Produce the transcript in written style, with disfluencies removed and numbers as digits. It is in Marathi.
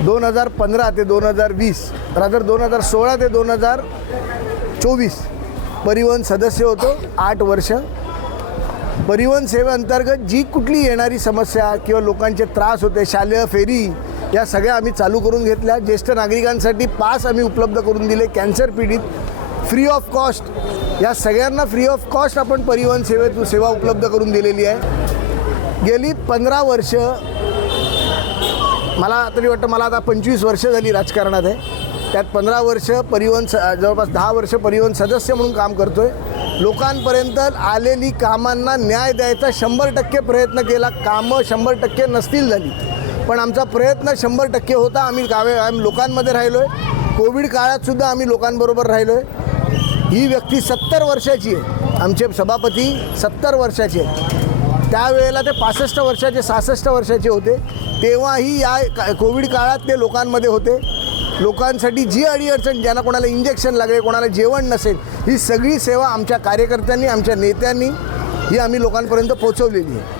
2015 ते 2020 रादर 2016 ते 2024 परिवहन सदस्य होतो. 8 वर्ष परिवहन सेवेअंतर्गत जी कुठली येणारी समस्या किंवा लोकांचे त्रास होते, शालेय फेरी या सगळ्या आम्ही चालू करून घेतल्या. ज्येष्ठ नागरिकांसाठी पास आम्ही उपलब्ध करून दिले. कॅन्सर पीडित फ्री ऑफ कॉस्ट, या सगळ्यांना फ्री ऑफ कॉस्ट आपण परिवहन सेवा उपलब्ध करून दिलेली आहे. गेली 15 वर्ष मला तरी वाटतं, मला आता 25 वर्ष झाली राजकारणात आहे. त्यात 15 वर्ष परिवहन जवळपास 10 वर्ष परिवहन सदस्य म्हणून काम करतो आहे. लोकांपर्यंत आलेली कामांना न्याय द्यायचा 100% प्रयत्न केला. कामं 100% नसतील झाली, पण आमचा प्रयत्न 100% होता. आम्ही लोकांमध्ये राहिलो आहे. कोविड काळातसुद्धा आम्ही लोकांबरोबर राहिलो आहे. ही व्यक्ती 70 वर्षाची आहे. आमचे सभापती 70 वर्षाचे आहेत. त्यावेळेला ते 65 वर्षाचे 66 वर्षाचे होते. तेव्हाही या कोविड काळात ते लोकांमध्ये होते. लोकांसाठी जी अडीअडचण, ज्यांना कोणाला इंजेक्शन लागले, कोणाला जेवण नसेल, ही सगळी सेवा आमच्या कार्यकर्त्यांनी, आमच्या नेत्यांनी ही आम्ही लोकांपर्यंत पोहोचवलेली आहे.